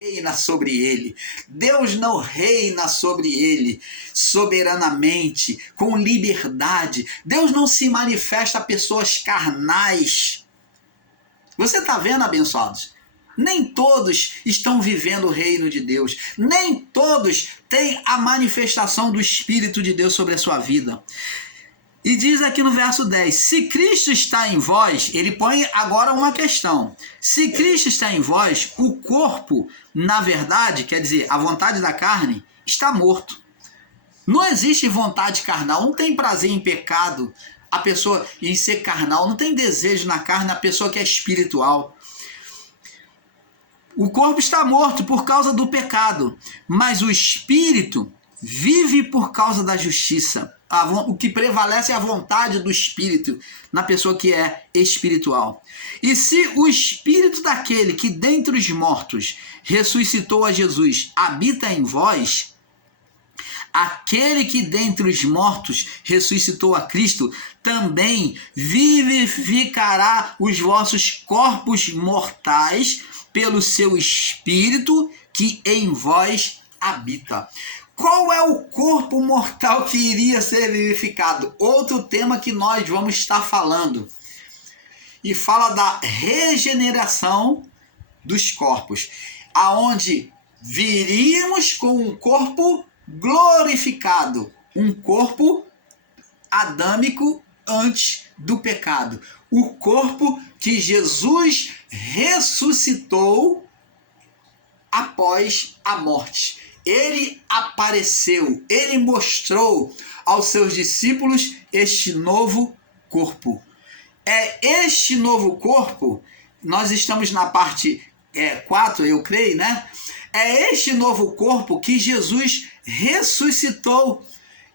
reina sobre ele. Deus não reina sobre ele soberanamente, com liberdade. Deus não se manifesta a pessoas carnais. Você está vendo, abençoados? Nem todos estão vivendo o reino de Deus. Nem todos têm a manifestação do Espírito de Deus sobre a sua vida. E diz aqui no verso 10, se Cristo está em vós, ele põe agora uma questão. Se Cristo está em vós, o corpo, na verdade, quer dizer, a vontade da carne, está morto. Não existe vontade carnal, não tem prazer em pecado, a pessoa em ser carnal, não tem desejo na carne, a pessoa que é espiritual. O corpo está morto por causa do pecado, mas o espírito vive por causa da justiça. O que prevalece é a vontade do Espírito na pessoa que é espiritual. E se o Espírito daquele que dentre os mortos ressuscitou a Jesus habita em vós, aquele que dentre os mortos ressuscitou a Cristo também vivificará os vossos corpos mortais pelo seu Espírito que em vós habita. Qual é o corpo mortal que iria ser vivificado? Outro tema que nós vamos estar falando. E fala da regeneração dos corpos, aonde viríamos com um corpo glorificado, um corpo adâmico antes do pecado. O corpo que Jesus ressuscitou após a morte. Ele apareceu, ele mostrou aos seus discípulos este novo corpo. É este novo corpo, nós estamos na parte 4, eu creio, né? É este novo corpo que Jesus ressuscitou.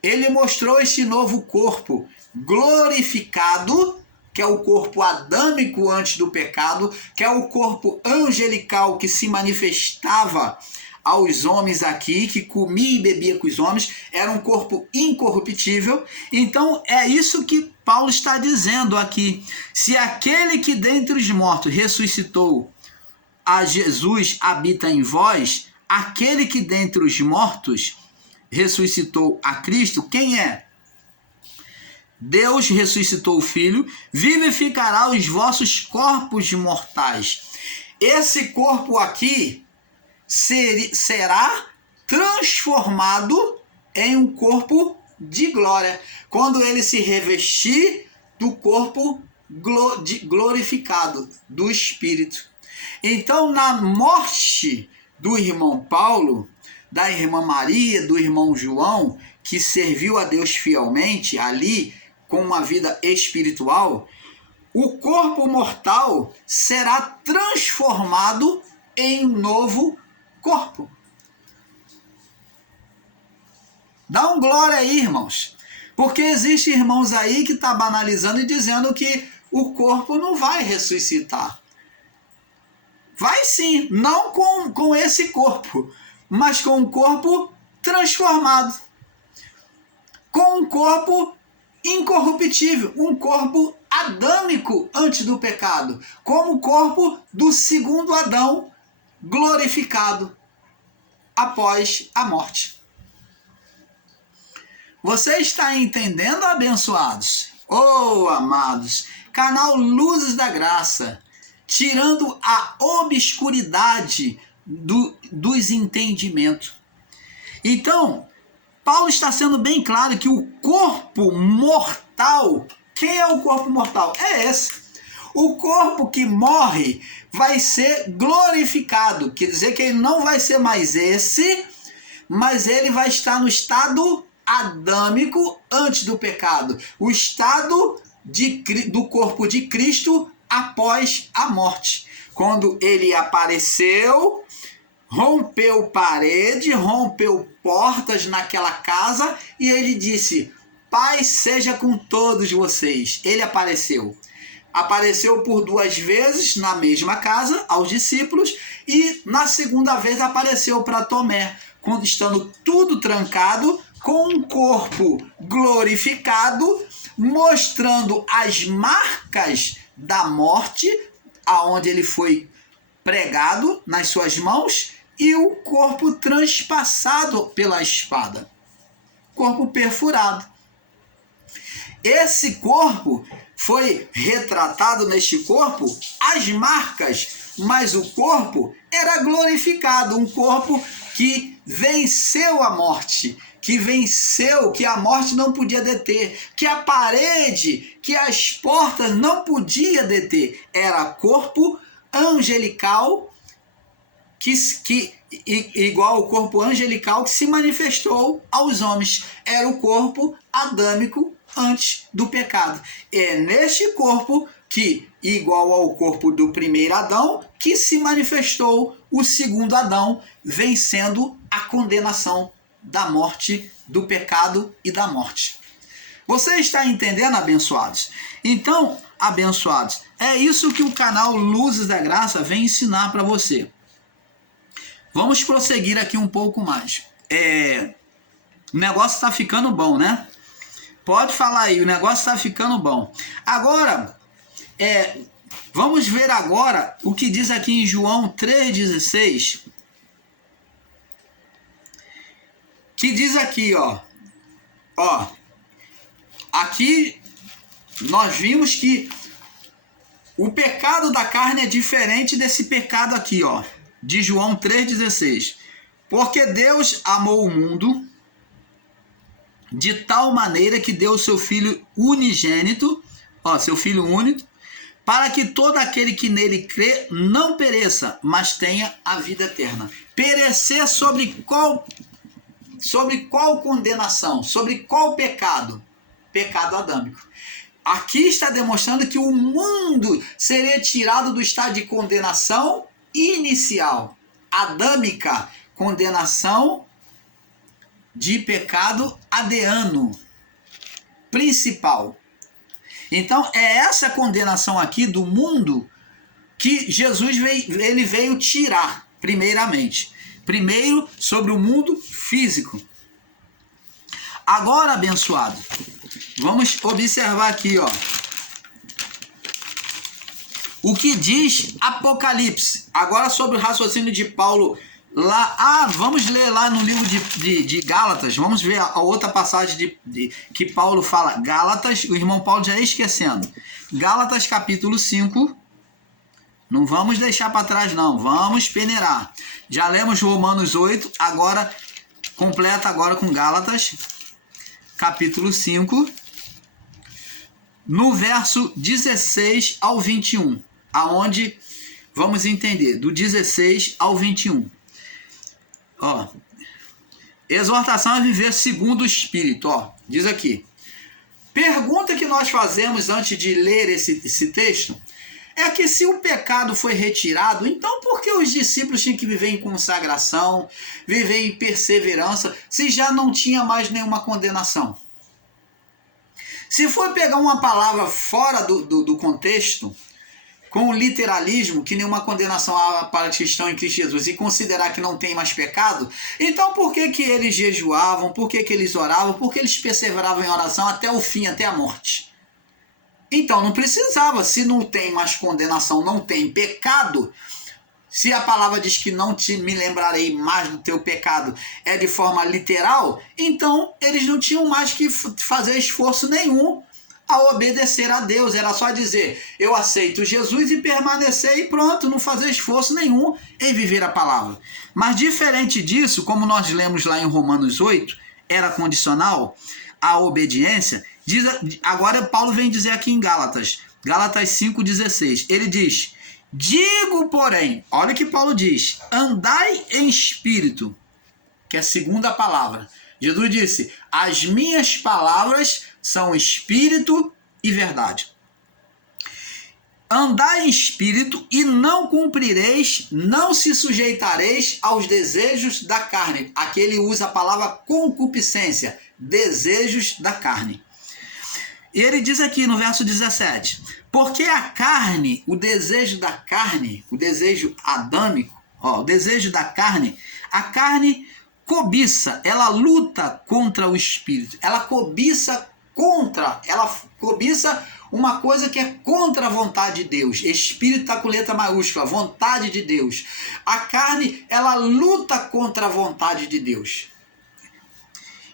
Ele mostrou este novo corpo glorificado, que é o corpo adâmico antes do pecado, que é o corpo angelical que se manifestava aos homens aqui, que comia e bebia com os homens, era um corpo incorruptível. Então é isso que Paulo está dizendo aqui. Se aquele que dentre os mortos ressuscitou a Jesus habita em vós, aquele que dentre os mortos ressuscitou a Cristo, quem é? Deus ressuscitou o Filho, vivificará os vossos corpos mortais. Esse corpo aqui será transformado em um corpo de glória, quando ele se revestir do corpo glorificado do Espírito. Então, na morte do irmão Paulo, da irmã Maria, do irmão João, que serviu a Deus fielmente ali, com uma vida espiritual, o corpo mortal será transformado em um novo corpo. Dá um glória aí, irmãos. Porque existem irmãos aí que estão banalizando e dizendo que o corpo não vai ressuscitar. Vai sim, não com esse corpo, mas com um corpo transformado. Com um corpo incorruptível, um corpo adâmico antes do pecado, como o corpo do segundo Adão, glorificado após a morte. Você está entendendo, abençoados? Oh, amados, canal Luzes da Graça, tirando a obscuridade dos entendimentos. Então, Paulo está sendo bem claro que o corpo mortal, quem é o corpo mortal? É esse. O corpo que morre vai ser glorificado, quer dizer que ele não vai ser mais esse, mas ele vai estar no estado adâmico antes do pecado, o estado do corpo de Cristo após a morte, quando ele apareceu, rompeu parede, rompeu portas naquela casa e ele disse: paz seja com todos vocês. Ele apareceu por 2 vezes na mesma casa aos discípulos e na segunda vez apareceu para Tomé, quando estando tudo trancado, com um corpo glorificado, mostrando as marcas da morte, aonde ele foi pregado nas suas mãos, e o corpo transpassado pela espada, corpo perfurado. Esse corpo foi retratado neste corpo as marcas, mas o corpo era glorificado, um corpo que venceu a morte, que venceu, que a morte não podia deter, que a parede, que as portas não podia deter. Era corpo angelical, igual ao corpo angelical que se manifestou aos homens. Era o corpo adâmico antes do pecado. É neste corpo que, igual ao corpo do primeiro Adão, que se manifestou o segundo Adão, vencendo a condenação da morte, do pecado e da morte. Você está entendendo, abençoados? Então, abençoados, é isso que o canal Luzes da Graça vem ensinar para você. Vamos prosseguir aqui um pouco mais. O negócio está ficando bom, né? Pode falar aí, o negócio está ficando bom. Agora, vamos ver agora o que diz aqui em João 3,16. Que diz aqui, ó. Aqui nós vimos que o pecado da carne é diferente desse pecado aqui, ó. De João 3,16. Porque Deus amou o mundo de tal maneira que deu o seu Filho unigênito, seu Filho único, para que todo aquele que nele crê não pereça, mas tenha a vida eterna. Perecer sobre qual condenação? Sobre qual pecado? Pecado adâmico. Aqui está demonstrando que o mundo seria tirado do estado de condenação inicial, adâmica, condenação de pecado adeano, principal. Então, é essa condenação aqui do mundo que Jesus veio tirar, primeiramente. Primeiro, sobre o mundo físico. Agora, abençoado, vamos observar aqui, ó. O que diz Apocalipse. Agora sobre o raciocínio de Paulo lá. Vamos ler lá no livro de Gálatas. Vamos ver a outra passagem que Paulo fala. Gálatas, o irmão Paulo já ia esquecendo. Gálatas capítulo 5. Não vamos deixar para trás não. Vamos peneirar. Já lemos Romanos 8. Agora, completa agora com Gálatas capítulo 5. No verso 16 ao 21. Aonde vamos entender. Do 16 ao 21. Exortação a viver segundo o Espírito. Diz aqui. Pergunta que nós fazemos antes de ler esse texto é que se o pecado foi retirado, então por que os discípulos tinham que viver em consagração, viver em perseverança, se já não tinha mais nenhuma condenação? Se for pegar uma palavra fora do contexto, com o literalismo, que nenhuma condenação há para os que estão em Cristo Jesus, e considerar que não tem mais pecado, então por que eles jejuavam, por que eles oravam, por que eles perseveravam em oração até o fim, até a morte? Então não precisava, se não tem mais condenação, não tem pecado, se a palavra diz que não me lembrarei mais do teu pecado, é de forma literal, então eles não tinham mais que fazer esforço nenhum a obedecer a Deus. Era só dizer, eu aceito Jesus e permanecer e pronto, não fazer esforço nenhum em viver a palavra. Mas diferente disso, como nós lemos lá em Romanos 8, era condicional a obediência. Agora Paulo vem dizer aqui em Gálatas 5,16, ele diz, digo porém, olha o que Paulo diz, andai em espírito, que é a segunda palavra. Jesus disse, as minhas palavras são espírito e verdade. Andai em espírito e não cumprireis, não se sujeitareis aos desejos da carne. Aqui ele usa a palavra concupiscência, desejos da carne. E ele diz aqui no verso 17, porque a carne, o desejo da carne, o desejo adâmico, o desejo da carne, a carne cobiça, ela luta contra o espírito, ela cobiça uma coisa que é contra a vontade de Deus. Espírito está com letra maiúscula, vontade de Deus. A carne, ela luta contra a vontade de Deus.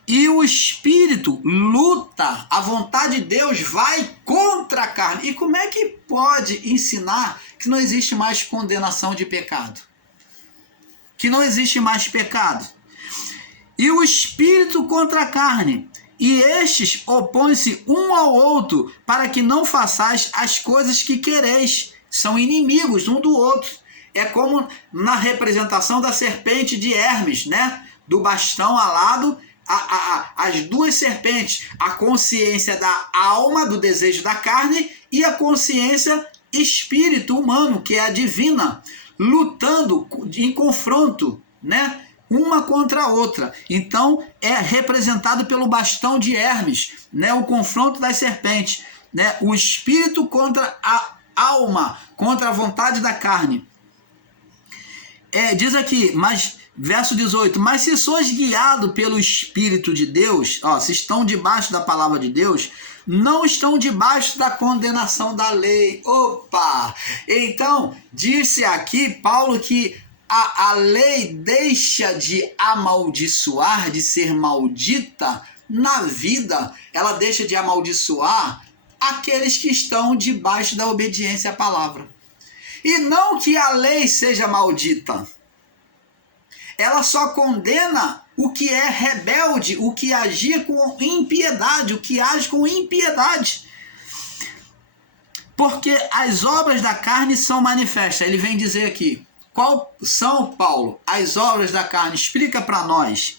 E o Espírito luta, a vontade de Deus vai contra a carne. E como é que pode ensinar que não existe mais condenação de pecado? Que não existe mais pecado. E o Espírito contra a carne. E estes opõem-se um ao outro, para que não façais as coisas que quereis. São inimigos um do outro. É como na representação da serpente de Hermes, né? Do bastão alado, as duas serpentes, a consciência da alma, do desejo da carne, e a consciência espírito humano, que é a divina, lutando em confronto, né? Uma contra a outra. Então é representado pelo bastão de Hermes, né? O confronto das serpentes, né? O espírito contra a alma, contra a vontade da carne. Diz aqui, mas verso 18, mas se sois guiado pelo Espírito de Deus, se estão debaixo da palavra de Deus, não estão debaixo da condenação da lei. Opa! Então, disse aqui Paulo que a lei deixa de amaldiçoar, de ser maldita na vida, ela deixa de amaldiçoar aqueles que estão debaixo da obediência à palavra. E não que a lei seja maldita. Ela só condena o que é rebelde, o que agir com impiedade, o que age com impiedade. Porque as obras da carne são manifestas. Ele vem dizer aqui, qual são, Paulo, as obras da carne? Explica para nós.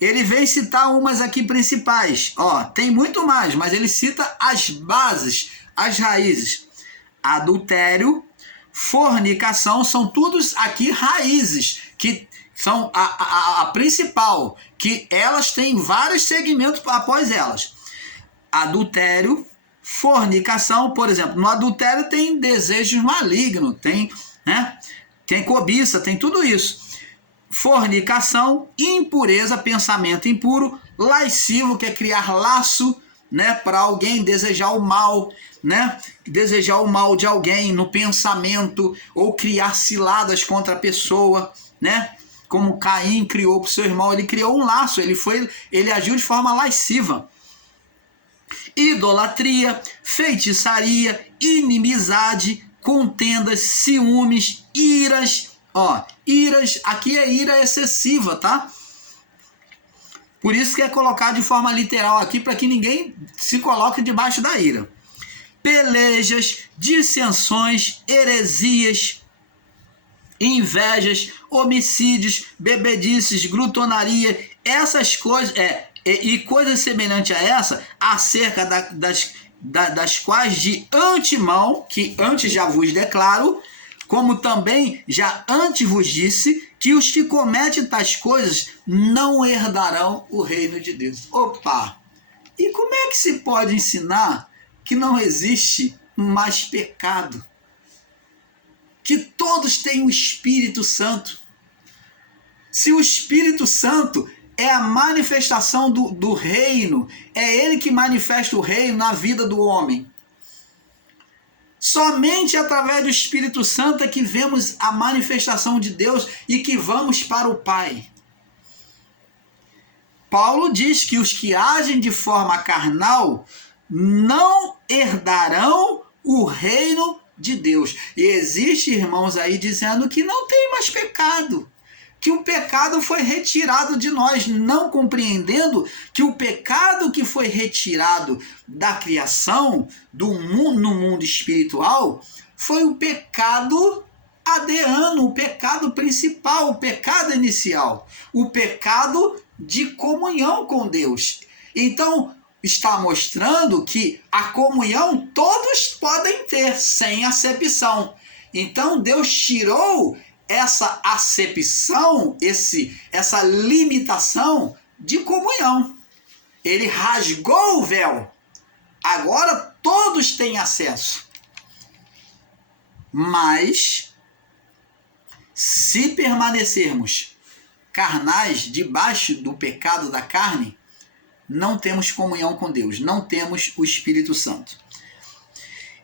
Ele vem citar umas aqui principais. Tem muito mais, mas ele cita as bases, as raízes. Adultério, fornicação, são todos aqui raízes, que são a principal, que elas têm vários segmentos após elas. Adultério, fornicação, por exemplo, no adultério tem desejos malignos, tem cobiça, tem tudo isso. Fornicação, impureza, pensamento impuro, lascivo, que é criar laço, né, para alguém, desejar o mal, né, desejar o mal de alguém no pensamento, ou criar ciladas contra a pessoa, né, como Caim criou para o seu irmão, ele criou um laço, ele agiu de forma lasciva. Idolatria, feitiçaria, inimizade, contendas, ciúmes, iras. Iras, aqui é ira excessiva, tá? Por isso que é colocado de forma literal aqui, para que ninguém se coloque debaixo da ira. Pelejas, dissensões, heresias, invejas, homicídios, bebedices, glutonaria, essas coisas, e coisas semelhantes a essa, acerca das quais de antemão, que antes já vos declaro, como também já antes vos disse, que os que cometem tais coisas não herdarão o reino de Deus. Opa! E como é que se pode ensinar que não existe mais pecado? Que todos têm o Espírito Santo. Se o Espírito Santo é a manifestação do reino, é ele que manifesta o reino na vida do homem. Somente através do Espírito Santo é que vemos a manifestação de Deus e que vamos para o Pai. Paulo diz que os que agem de forma carnal não herdarão o reino de Deus. E existe irmãos aí dizendo que não tem mais pecado, que o pecado foi retirado de nós, não compreendendo que o pecado que foi retirado da criação, no mundo espiritual, foi o pecado adeano, o pecado principal, o pecado inicial, o pecado de comunhão com Deus. Então, está mostrando que a comunhão todos podem ter, sem acepção. Então, Deus tirou essa acepção, essa limitação de comunhão. Ele rasgou o véu. Agora todos têm acesso. Mas, se permanecermos carnais debaixo do pecado da carne, não temos comunhão com Deus, não temos o Espírito Santo.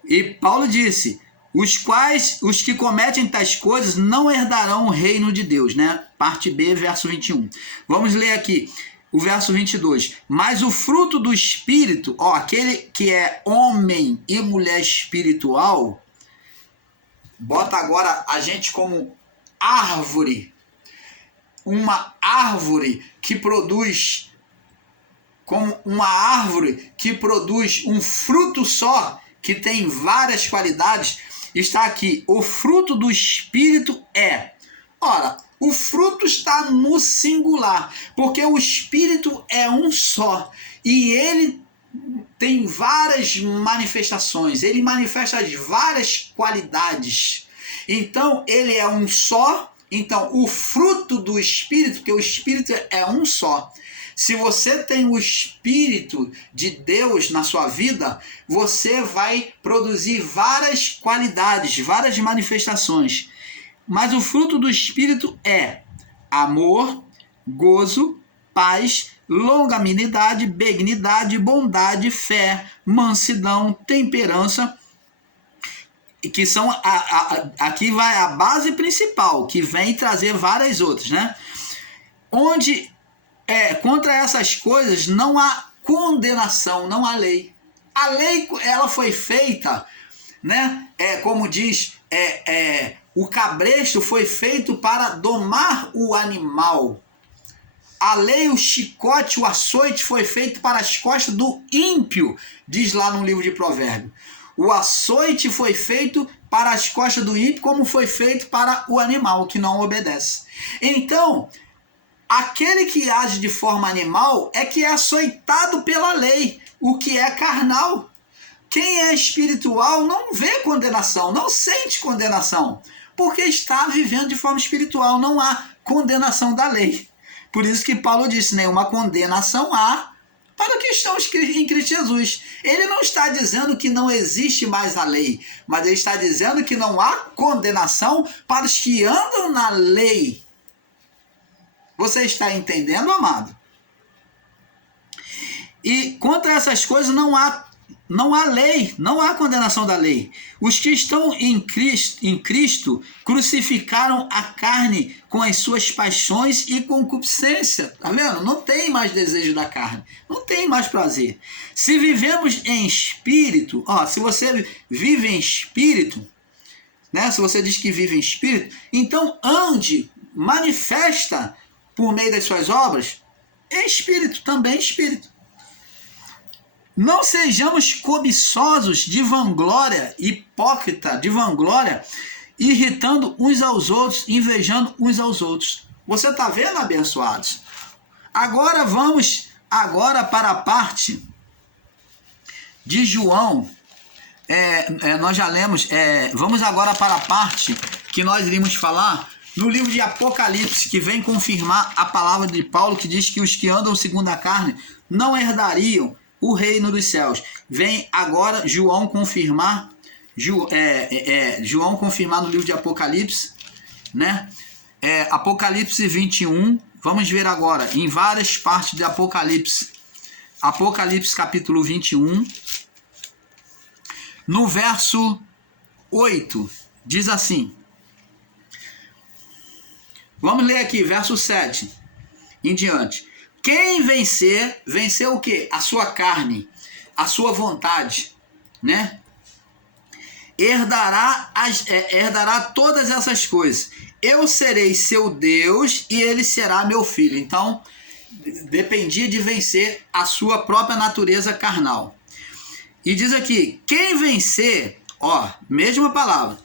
E Paulo disse, os que cometem tais coisas não herdarão o reino de Deus, né? Parte B, verso 21. Vamos ler aqui o verso 22. Mas o fruto do Espírito, aquele que é homem e mulher espiritual, bota agora a gente como árvore, uma árvore que produz, como uma árvore que produz um fruto só, que tem várias qualidades. Está aqui, o fruto do Espírito é. Ora, o fruto está no singular, porque o Espírito é um só, e ele tem várias manifestações, ele manifesta as várias qualidades. Então, ele é um só. Então, o fruto do Espírito, porque o Espírito é um só. Se você tem o Espírito de Deus na sua vida, você vai produzir várias qualidades, várias manifestações. Mas o fruto do Espírito é amor, gozo, paz, longanimidade, benignidade, bondade, fé, mansidão, temperança, que são aqui vai a base principal, que vem trazer várias outras, né? Onde contra essas coisas não há condenação, não há lei. A lei, ela foi feita, né? Como diz, o cabresto foi feito para domar o animal. A lei, o chicote, o açoite foi feito para as costas do ímpio, diz lá no livro de Provérbios. O açoite foi feito para as costas do ímpio, como foi feito para o animal que não obedece. Então, aquele que age de forma animal é que é açoitado pela lei, o que é carnal. Quem é espiritual não vê condenação, não sente condenação, porque está vivendo de forma espiritual, não há condenação da lei. Por isso que Paulo disse, nenhuma condenação há para que estão em Cristo Jesus. Ele não está dizendo que não existe mais a lei, mas ele está dizendo que não há condenação para os que andam na lei. Você está entendendo, amado? E contra essas coisas não há lei, não há condenação da lei. Os que estão em Cristo crucificaram a carne com as suas paixões e concupiscência. Tá vendo? Não tem mais desejo da carne, não tem mais prazer. Se vivemos em espírito, se você vive em espírito, né? Se você diz que vive em espírito, então ande, manifesta por meio das suas obras, é espírito, também espírito. Não sejamos cobiçosos de vanglória, hipócrita de vanglória, irritando uns aos outros, invejando uns aos outros. Você está vendo, abençoados? Agora vamos para a parte de João. Nós já lemos, vamos agora para a parte que nós iríamos falar no livro de Apocalipse, que vem confirmar a palavra de Paulo, que diz que os que andam segundo a carne não herdariam o reino dos céus. Vem agora João confirmar, João confirmar no livro de Apocalipse, né? Apocalipse 21, vamos ver agora, em várias partes de Apocalipse. Apocalipse capítulo 21, no verso 8, diz assim. Vamos ler aqui, verso 7 em diante. Quem vencer o quê? A sua carne, a sua vontade, né? Herdará todas essas coisas. Eu serei seu Deus e ele será meu filho. Então, dependia de vencer a sua própria natureza carnal. E diz aqui, quem vencer, mesma palavra,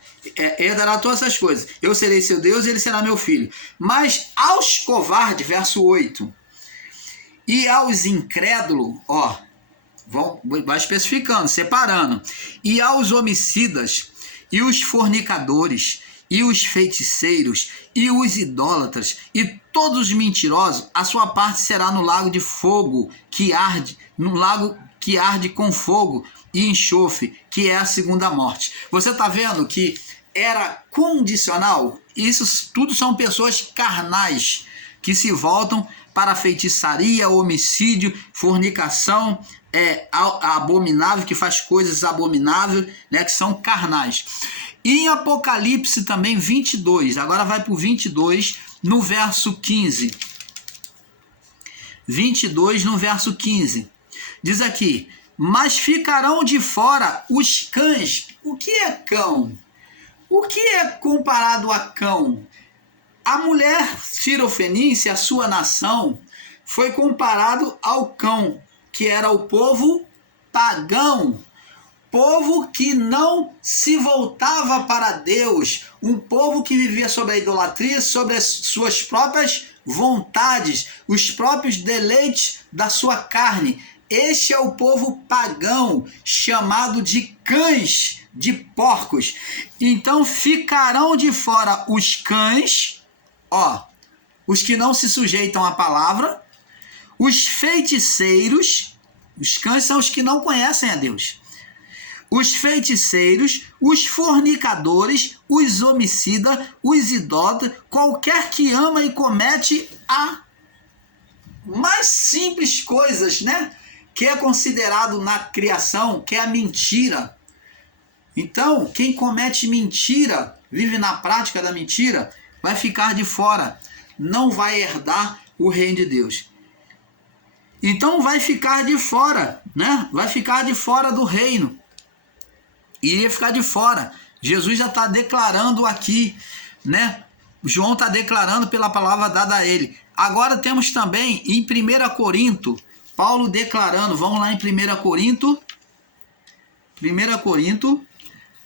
herdará todas essas coisas. Eu serei seu Deus e ele será meu filho. Mas aos covardes, verso 8, e aos incrédulos, vai especificando, separando, e aos homicidas, e os fornicadores, e os feiticeiros, e os idólatras, e todos os mentirosos, a sua parte será no lago de fogo que arde, no lago que arde com fogo e enxofre, que é a segunda morte. Você está vendo que era condicional? Isso tudo são pessoas carnais que se voltam para feitiçaria, homicídio, fornicação, abominável, que faz coisas abomináveis, né, que são carnais. E em Apocalipse também 22, agora vai para o 22, no verso 15. 22, no verso 15. Diz aqui: mas ficarão de fora os cães. O que é cão? O que é comparado a cão? A mulher Cirofenícia, a sua nação, foi comparado ao cão, que era o povo pagão, povo que não se voltava para Deus, um povo que vivia sobre a idolatria, sobre as suas próprias vontades, os próprios deleites da sua carne. Este é o povo pagão, chamado de cães, de porcos. Então ficarão de fora os cães, os que não se sujeitam à palavra, os feiticeiros. Os cães são os que não conhecem a Deus. Os feiticeiros, os fornicadores, os homicidas, os idólatras, qualquer que ama e comete a mais simples coisas, né? Que é considerado na criação, que é a mentira. Então, quem comete mentira, vive na prática da mentira, vai ficar de fora, não vai herdar o reino de Deus. Então vai ficar de fora, né? Vai ficar de fora do reino. Iria ficar de fora. Jesus já está declarando aqui, né? João está declarando pela palavra dada a ele. Agora temos também em 1 Corinto, Paulo declarando, vamos lá em 1 Corinto,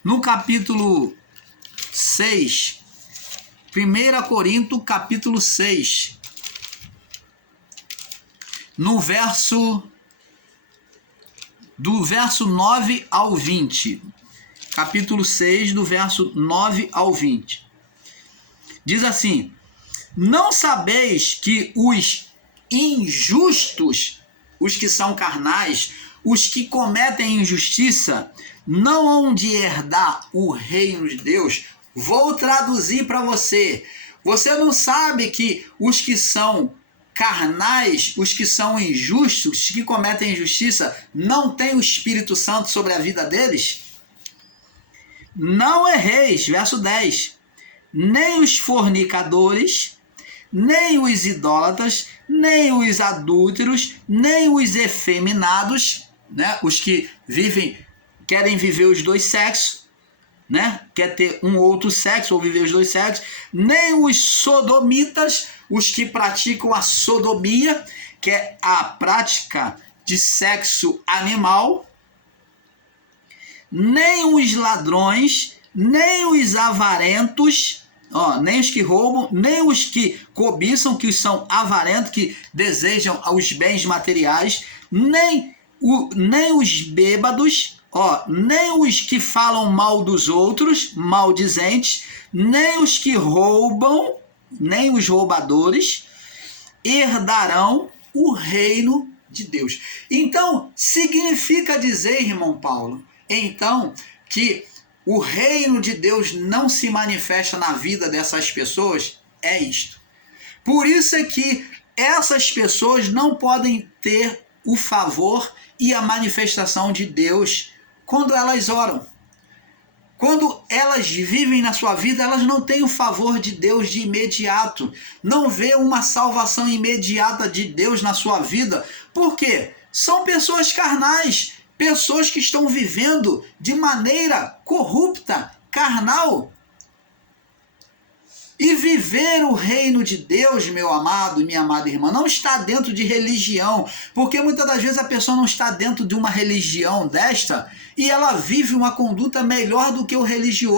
no capítulo 6, 1 Corinto, capítulo 6, do verso 9 ao 20. Capítulo 6, do verso 9 ao 20. Diz assim: não sabeis que os injustos, os que são carnais, os que cometem injustiça, não hão de herdar o reino de Deus? Vou traduzir para você. Você não sabe que os que são carnais, os que são injustos, os que cometem injustiça, não têm o Espírito Santo sobre a vida deles? Não erreis, verso 10, nem os fornicadores, nem os idólatras, nem os adúlteros, nem os efeminados, né? Os que querem viver os dois sexos, né? Quer ter um outro sexo ou viver os dois sexos, nem os sodomitas, os que praticam a sodomia, que é a prática de sexo animal, nem os ladrões, nem os avarentos, nem os que roubam, nem os que cobiçam, que são avarentos, que desejam os bens materiais, nem os bêbados, nem os que falam mal dos outros, maldizentes, nem os que roubam, nem os roubadores herdarão o reino de Deus. Então, significa dizer, irmão Paulo, então, que o reino de Deus não se manifesta na vida dessas pessoas? É isto. Por isso é que essas pessoas não podem ter o favor e a manifestação de Deus quando elas oram. Quando elas vivem na sua vida, elas não têm o favor de Deus de imediato. Não vê uma salvação imediata de Deus na sua vida. Por quê? São pessoas carnais, pessoas que estão vivendo de maneira corrupta, carnal. E viver o reino de Deus, meu amado e minha amada irmã, não está dentro de religião, porque muitas das vezes a pessoa não está dentro de uma religião desta e ela vive uma conduta melhor do que o religioso.